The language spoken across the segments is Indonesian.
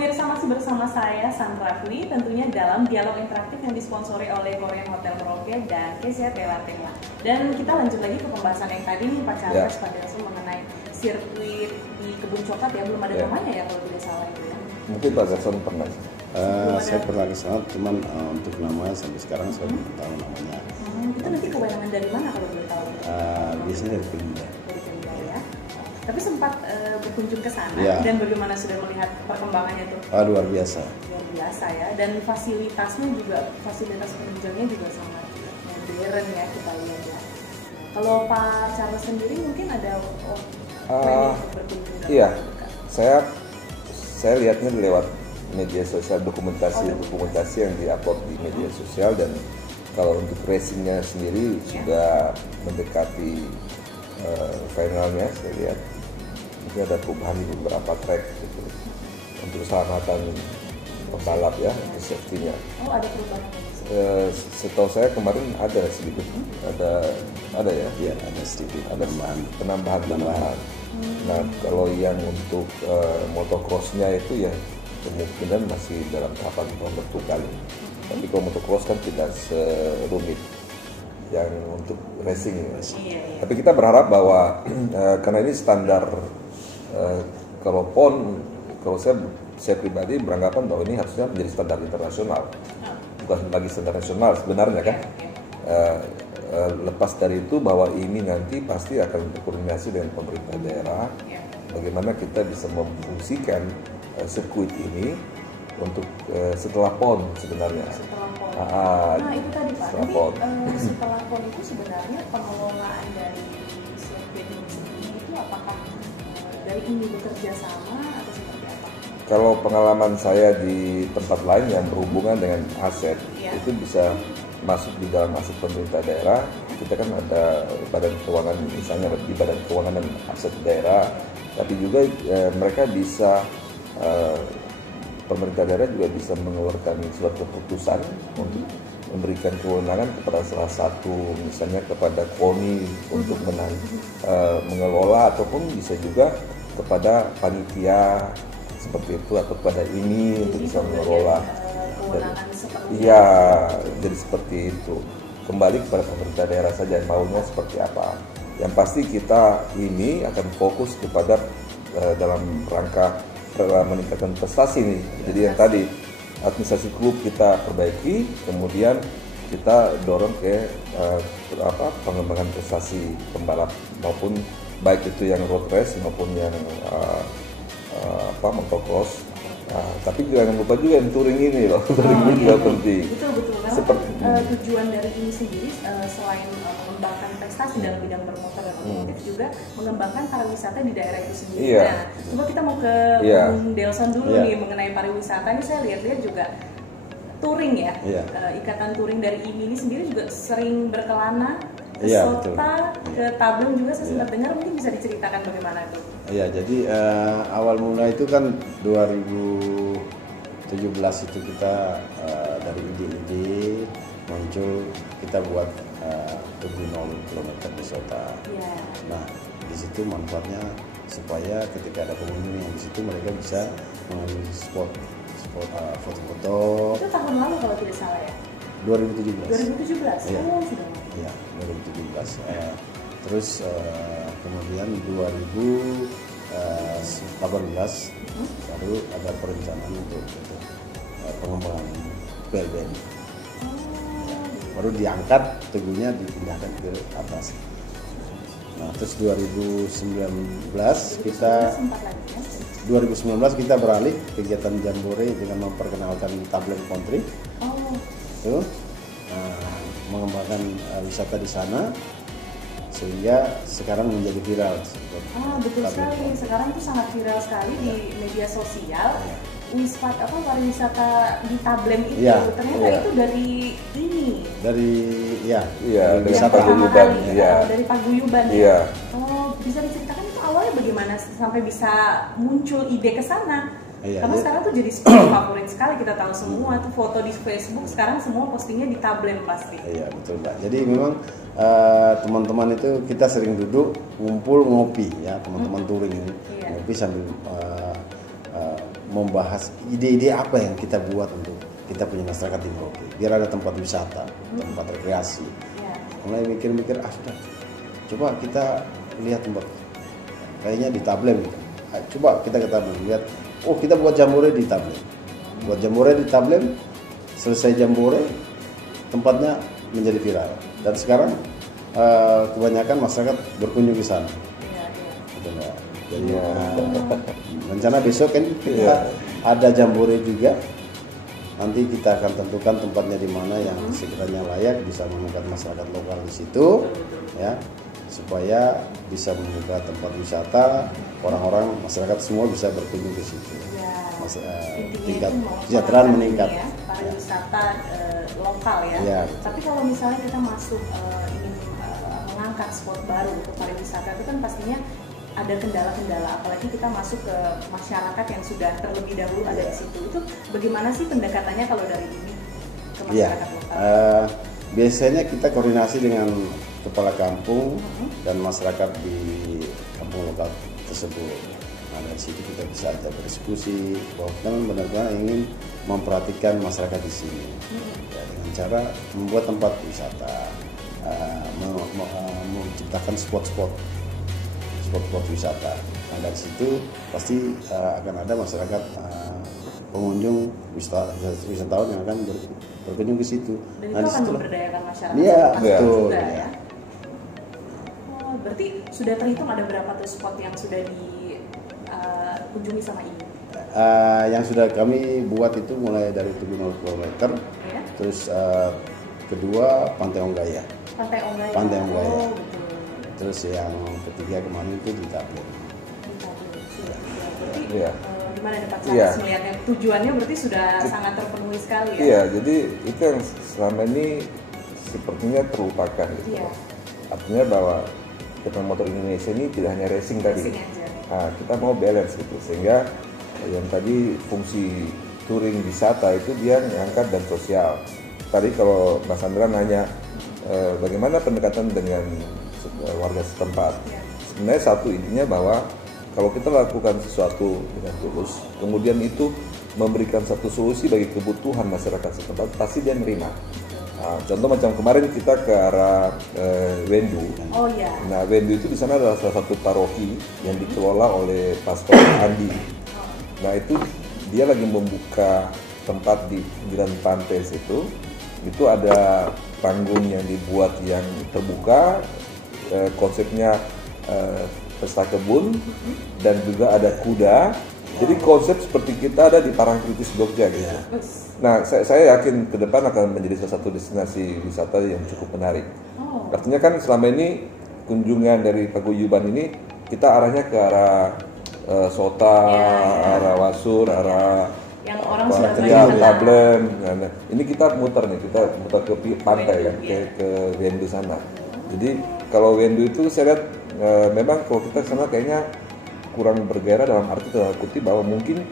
pemirsa, masih bersama saya Sandra Dwi, tentunya dalam dialog interaktif yang disponsori oleh Korean Hotel Merauke dan KCA Tela. Dan kita lanjut lagi ke pembahasan yang tadi nih Pak Charles pada langsung mengenai sirkuit di Kebun Coklat ya, belum ada namanya ya kalau tidak salah itu ya. Mungkin Pak Gerson pernah. Saya pernah ke sana, cuman untuk namanya sampai sekarang saya belum tahu namanya. Itu nanti kewenangan dari mana kalau boleh tahu? Biasanya dari Pemda. Dari Pemda ya. Tapi sempat berkunjung ke sana dan bagaimana sudah melihat perkembangannya tuh? Luar biasa. Luar biasa ya. Dan fasilitasnya juga, fasilitas penunjangnya juga sangat modern ya kita lihat ya. Kalau Pak Charles sendiri mungkin ada planning untuk berkunjung ke Iya, saya lihatnya lewat media sosial, dokumentasi yang diupload di media sosial, dan kalau untuk racingnya sendiri sudah mendekati finalnya. Saya lihat mungkin ada perubahan di beberapa track gitu untuk keselamatan pembalap ya, untuk safety-nya. Oh, ada perubahan. Setahu saya kemarin ada sedikit, ada ya? Iya, ada sedikit, ada penambahan. Nah, kalau yang untuk motocross-nya itu ya kemungkinan masih dalam tahapan pembentukan. Tapi kalau motocross kan tidak serumit yang untuk racing ini. Tapi kita berharap bahwa karena ini standar, kalau PON, kalau saya pribadi beranggapan bahwa ini harusnya menjadi standar internasional, bukan lagi standar nasional sebenarnya kan. Lepas dari itu bahwa ini nanti pasti akan berkoordinasi dengan pemerintah daerah, bagaimana kita bisa memfungsikan sirkuit ini untuk setelah PON sebenarnya. Nah itu tadi Pak, nanti setelah PON itu sebenarnya pengelolaan dari sirkuit ini sendiri itu apakah dari ini bekerja sama atau seperti apa? Kalau pengalaman saya di tempat lain yang berhubungan dengan aset, itu bisa masuk di dalam aset pemerintah daerah. Kita kan ada badan keuangan, misalnya di badan keuangan dan aset daerah, tapi juga mereka bisa, pemerintah daerah juga bisa mengeluarkan surat keputusan untuk memberikan kewenangan kepada salah satu, misalnya kepada KONI untuk mengelola, ataupun bisa juga kepada panitia seperti itu, atau kepada ini untuk bisa mengelola. Iya, jadi seperti itu. Kembali kepada pemerintah daerah saja maunya seperti apa. Yang pasti kita ini akan fokus kepada dalam rangka meningkatkan prestasi nih. Jadi yang tadi administrasi klub kita perbaiki, kemudian kita dorong ke pengembangan prestasi pembalap, maupun baik itu yang road race maupun yang motocross. Tapi jangan lupa juga yang touring ini loh, touring ini juga penting. Betul. Tujuan dari ini sendiri selain mengembangkan prestasi dalam bidang bermotor dan otomotif, juga mengembangkan pariwisata di daerah itu sendiri. Nah, coba kita mau ke Bung Delson dulu nih mengenai pariwisata. Ini saya lihat-lihat juga touring ya, ikatan touring dari IMI ini sendiri juga sering berkelana ke Sota, ke Tablum juga saya sempat dengar. Mungkin bisa diceritakan bagaimana itu? Iya, jadi awal mula itu kan 2017 itu kita dari ide-ide muncul, kita buat tubuh 0 km di Sota. Nah, di situ manfaatnya supaya ketika ada pengunjung yang di situ mereka bisa mengambil spot foto-foto. Itu tahun lalu kalau tidak salah ya? 2017. 2017? Iya. Oh, sudah. Iya, 2017. Terus kemudian 2018 baru ada perencanaan untuk pengembangan BLBN. Baru diangkat, teguhnya dipindahkan ke atas. Nah, terus 2019 kita beralih kegiatan Jambore dengan memperkenalkan Tablen Country. Itu mengembangkan wisata di sana sehingga sekarang menjadi viral. Betul sekali. Sekarang itu sangat viral sekali di media sosial. Pariwisata di Tablem itu ternyata itu dari ini. Dari paguyuban. Dari paguyuban. Iya. Oh, bisa diceritakan itu awalnya bagaimana sampai bisa muncul ide ke sana? Karena sekarang tuh jadi spot favorit sekali, kita tahu semua tuh foto di Facebook sekarang semua postingnya di Tablem pasti. Iya betul Mbak. Jadi memang teman-teman itu kita sering duduk ngumpul ngopi ya, teman-teman touring ini ngopi sambil membahas ide-ide apa yang kita buat untuk kita punya masyarakat di Merauke. Biar ada tempat wisata, tempat rekreasi. Mulai mikir-mikir, sudah, coba kita lihat tempat, kayaknya di Tablem. Coba kita ke Tablem, lihat, kita buat jambore di Tablem. Buat jambore di Tablem, selesai jambore, tempatnya menjadi viral. Dan sekarang kebanyakan masyarakat berkunjung ke sana. Jadi rencana besok kan kita ada jambore juga. Nanti kita akan tentukan tempatnya di mana yang sekiranya layak bisa mengangkat masyarakat lokal di situ, ya, supaya bisa membuka tempat wisata, orang-orang masyarakat semua bisa berkunjung ke situ. Tingkat kesejahteraan meningkat. Ya, pariwisata lokal ya. Tapi kalau misalnya kita masuk ingin mengangkat spot baru untuk pariwisata itu kan pastinya ada kendala-kendala, apalagi kita masuk ke masyarakat yang sudah terlebih dahulu ada di situ. Itu bagaimana sih pendekatannya kalau dari ini ke masyarakat lokal? Biasanya kita koordinasi dengan kepala kampung dan masyarakat di kampung lokal tersebut. Nah, dari situ kita bisa ajak berdiskusi bahwa kita benar-benar ingin memperhatikan masyarakat di sini, dengan cara membuat tempat wisata, menciptakan spot-spot wisata. Nah, dari situ pasti akan ada masyarakat pengunjung wisatawan yang akan berkunjung ke situ. Dan itu akan memberdayakan masyarakat. Iya, betul. Ya. Berarti sudah terhitung ada berapa tuh spot yang sudah dikunjungi sama ini? Yang sudah kami buat itu mulai dari 70 km, terus kedua Pantai Onggaya. Pantai Onggaya. Oh, betul. Terus yang ketiga kemarin itu di Tablem. Gimana Pak Charles melihatnya, tujuannya berarti sudah sangat terpenuhi sekali ya? Iya, jadi itu yang selama ini sepertinya terlupakan gitu. Artinya bahwa sepeda motor Indonesia ini tidak hanya racing tadi. Nah, kita mau balance gitu, sehingga yang tadi fungsi touring wisata itu dia mengangkat dan sosial. Tadi kalau Mas Andra nanya bagaimana pendekatan dengan warga setempat, sebenarnya satu intinya bahwa kalau kita lakukan sesuatu dengan tulus, kemudian itu memberikan satu solusi bagi kebutuhan masyarakat setempat, pasti dia menerima. Nah, contoh macam kemarin kita ke arah Wendu. Nah, Wendu itu di sana adalah salah satu paroki yang dikelola oleh Pastor Andi. Nah, itu dia lagi membuka tempat di pinggiran pantai situ. Itu ada panggung yang dibuat yang terbuka, konsepnya pesta kebun, dan juga ada kuda. Jadi konsep seperti kita ada di Parangtritis Jogja gitu. Nah, saya yakin ke depan akan menjadi salah satu destinasi wisata yang cukup menarik. Artinya kan selama ini kunjungan dari paguyuban ini kita arahnya ke arah Sota, arah Wasur, arah yang orang sudah banyak Tablem. Nah, ini kita muter ke pantai kan, ke Wendu sana. Jadi kalau Wendu itu saya lihat memang kalau kita sana kayaknya kurang bergairah, dalam arti tanda kutip bahwa mungkin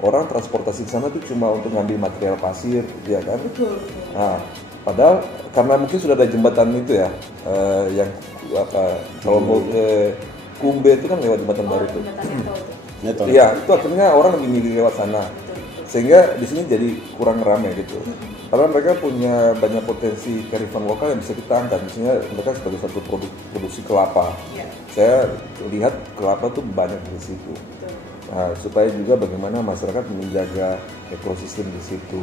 orang transportasi ke sana itu cuma untuk ngambil material pasir, ya kan? Betul. Nah, padahal karena mungkin sudah ada jembatan itu ya, yang kalau mau ke Kumbe itu kan lewat jembatan baru itu. Iya, itu akhirnya orang lebih milih lewat sana. Sehingga di sini jadi kurang ramai gitu. Karena mereka punya banyak potensi kearifan lokal yang bisa kita angkat. Misalnya mereka sebagai satu produksi kelapa. Saya lihat kelapa tuh banyak di situ. Nah, supaya juga bagaimana masyarakat menjaga ekosistem di situ,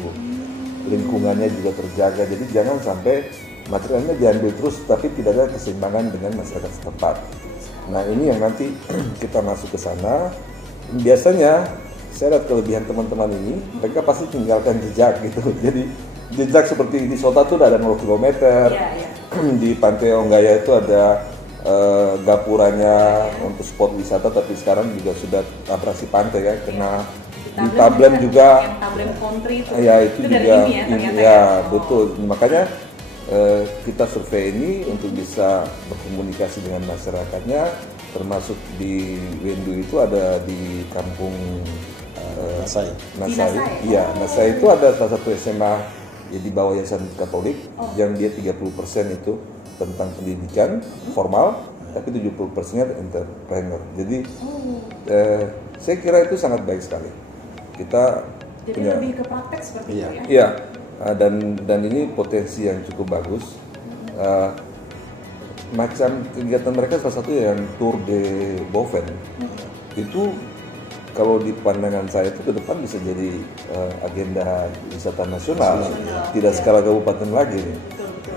lingkungannya juga terjaga. Jadi jangan sampai materialnya diambil terus, tapi tidak ada keseimbangan dengan masyarakat setempat. Nah, ini yang nanti kita masuk ke sana. Biasanya saya lihat kelebihan teman-teman ini, mereka pasti tinggalkan jejak gitu. Jadi jejak seperti di Sota tuh ada 0 km, di Pantai Onggaya itu ada gapuranya untuk spot wisata, tapi sekarang juga sudah abrasi pantai kan, kena di Tablem juga. Yang Tablem Country itu. Ya itu juga. Dari ini ya, betul. Makanya kita survei ini untuk bisa berkomunikasi dengan masyarakatnya, termasuk di Wendu itu ada di kampung Nasai. Iya, Nasai itu ada salah satu SMA ya, di bawah Yayasan Katolik yang dia 30% itu tentang pendidikan formal, tapi 70%-nya entrepreneur. Jadi saya kira itu sangat baik sekali. kita jadi punya, lebih ke praktek seperti itu ya? Iya, dan ini potensi yang cukup bagus. Macam kegiatan mereka salah satu yang Tour de Boven itu kalau di pandangan saya itu ke depan bisa jadi agenda wisata nasional, tidak skala kabupaten lagi nih.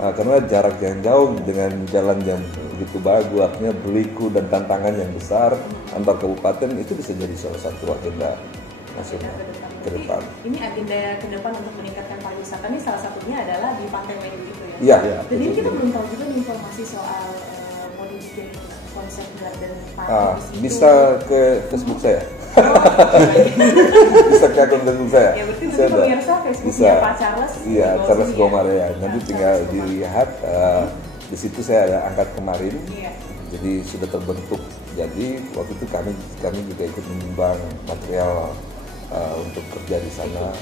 Karena jarak yang jauh dengan jalan yang begitu bagus, artinya berliku dan tantangan yang besar antar kabupaten itu bisa jadi salah satu agenda nasional ke depan. Ini agenda ke depan untuk meningkatkan pariwisata ini salah satunya adalah di Pantai Medu gitu ya? Iya. Dan ini kita belum tahu juga informasi soal mau dibikin konsep garden party di situ. Bisa ke Facebook saya. Bisa ke akun Facebook saya. Ya berarti nanti pemirsa Facebooknya Pak Charles. Iya, Charles Gomar ya. Nanti tinggal dilihat di situ saya ada angkat kemarin. Iya. Jadi sudah terbentuk. Jadi waktu itu kami juga ikut menyumbang material untuk kerja di sana,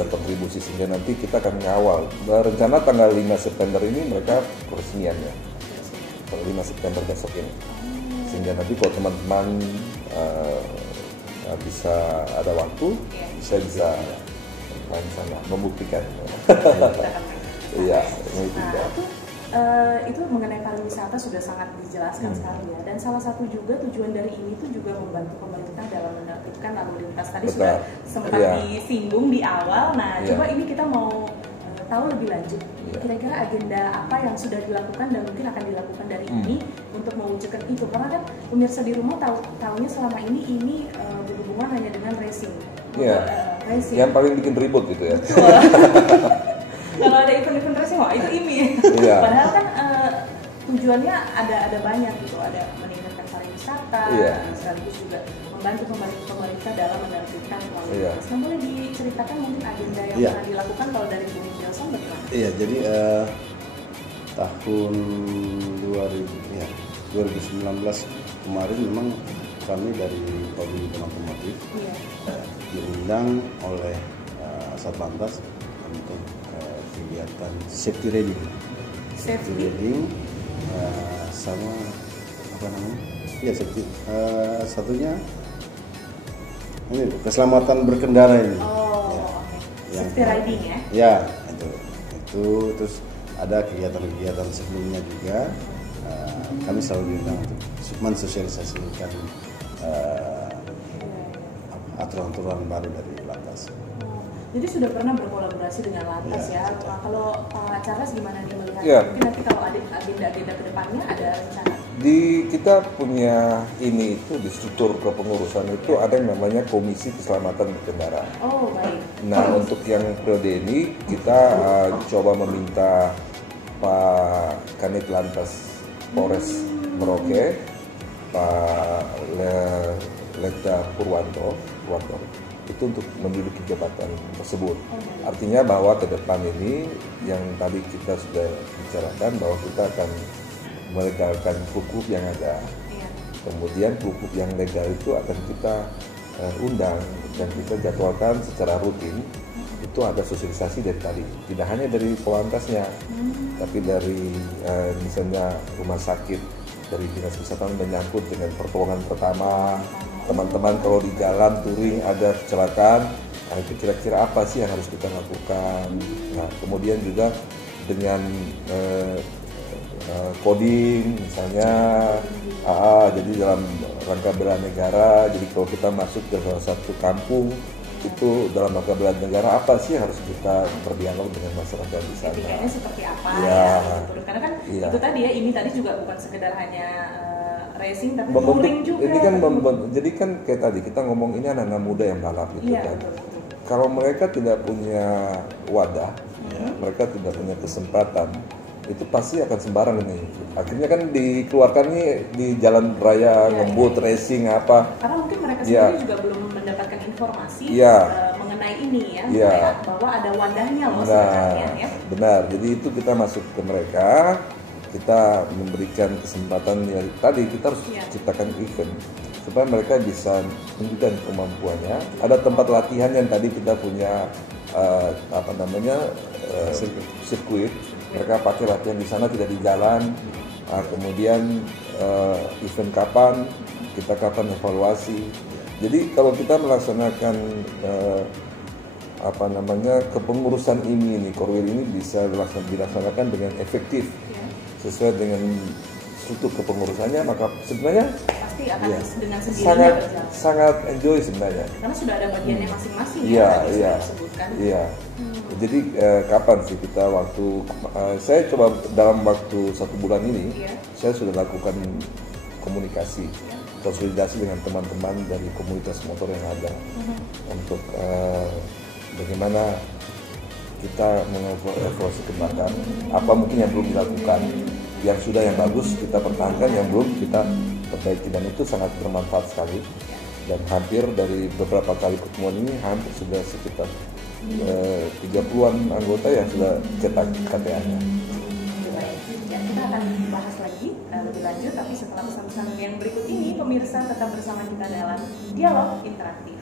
berkontribusi sehingga nanti kita akan mengawal. Rencana tanggal 5 September ini mereka peresmiannya. Tanggal 5 September besok ini. Sehingga nanti kalau teman-teman bisa ada waktu, saya bisa main sana membuktikan. Iya, membuktikan. Itu mengenai pariwisata sudah sangat dijelaskan sekali ya. Dan salah satu juga tujuan dari ini tuh juga membantu pemerintah dalam menertibkan lalu lintas. Tadi sudah sempat disinggung di awal. Nah, coba ini kita mau tahu lebih lanjut. Kira-kira agenda apa yang sudah dilakukan dan mungkin akan dilakukan dari ini untuk mewujudkan itu. Karena kan pemirsa di rumah tahunya selama ini berhubungan hanya dengan racing. Racing. Yang paling bikin ribut gitu ya. Kalau ada event-event racing, wah itu ini. Padahal kan tujuannya ada banyak gitu, ada meningkatkan pariwisata, sekaligus juga membantu pemerintah dalam menertibkan lalu lintas. Nah, boleh diceritakan mungkin agenda yang pernah dilakukan kalau dari Bung Nelson bagaimana? Iya, jadi tahun 2019 kemarin memang kami dari Paguyuban Otomotif diundang oleh Satlantas untuk kegiatan safety riding sama apa namanya? Ya safety. Satunya ini keselamatan berkendara ini. Safety riding ya? Ya, itu terus ada kegiatan-kegiatan sebelumnya juga. Kami selalu diundang untuk mensosialisasikan aturan-aturan baru dari Lantas. Jadi sudah pernah berkolaborasi dengan Lantas ya. Nah, kalau Pak Charles gimana nih melihatnya? Mungkin nanti kalau ada agenda-agenda ke depannya ada rencana? Kita punya ini itu di struktur kepengurusan itu ada yang namanya Komisi Keselamatan Berkendara. Oh baik. Nah untuk yang periode ini kita coba meminta Pak Kanit Lantas Polres Merauke, Pak Letda Purwanto itu untuk menduduki jabatan tersebut. Artinya bahwa ke depan ini yang tadi kita sudah bicarakan bahwa kita akan melegalkan klub-klub yang ada. Kemudian klub-klub yang legal itu akan kita undang dan kita jadwalkan secara rutin. Itu ada sosialisasi dari tadi, tidak hanya dari Polantasnya, tapi dari misalnya rumah sakit, dari dinas kesehatan menyangkut dengan pertolongan pertama. Teman-teman kalau di jalan touring ada kecelakaan, nah itu kira-kira apa sih yang harus kita lakukan. Nah kemudian juga dengan coding misalnya, jadi dalam rangka bela negara. Jadi kalau kita masuk ke salah satu kampung itu dalam rangka bela negara apa sih yang harus kita berdialog dengan masyarakat di sana. Etikanya seperti apa ya? Karena kan itu tadi ya, ini tadi juga bukan sekedar hanya racing tapi touring juga. Ini kan jadi kan kayak tadi kita ngomong ini anak-anak muda yang balap gitu kan. Betul. Kalau mereka tidak punya wadah, mereka tidak punya kesempatan, itu pasti akan sembarang ini. Akhirnya kan dikeluarkan nih di jalan raya ngebut racing apa. Karena mungkin mereka sendiri juga belum mendapatkan informasi mengenai ini ya, bahwa ada wadahnya loh sebenarnya ya. Benar. Jadi itu kita masuk ke mereka. Kita memberikan kesempatan ya tadi kita harus ciptakan event supaya mereka bisa menunjukkan kemampuannya. Ada tempat latihan yang tadi kita punya sirkuit. Mereka pakai latihan di sana, tidak di jalan. Kemudian event kapan evaluasi. Jadi kalau kita melaksanakan kepengurusan ini Korwil ini bisa dilaksanakan dengan efektif sesuai dengan struktur kepengurusannya, maka sebenarnya pasti akan dengan sendirinya sangat enjoy sebenarnya. Karena sudah ada bagiannya masing-masing disebutkan. Iya. Jadi kapan sih kita saya coba dalam waktu 1 bulan ini saya sudah lakukan komunikasi, konsolidasi dengan teman-teman dari komunitas motor yang ada untuk bagaimana kita mengevaluasi ke belakang, apa mungkin yang belum dilakukan, yang sudah yang bagus kita pertahankan, yang belum kita perbaiki, dan itu sangat bermanfaat sekali. Dan hampir dari beberapa kali pertemuan ini hampir sudah sekitar 30-an anggota yang sudah cetak KTA-nya. Kita akan bahas lagi lebih lanjut, tapi setelah pesan-pesan yang berikut ini, pemirsa tetap bersama kita dalam Dialog Interaktif.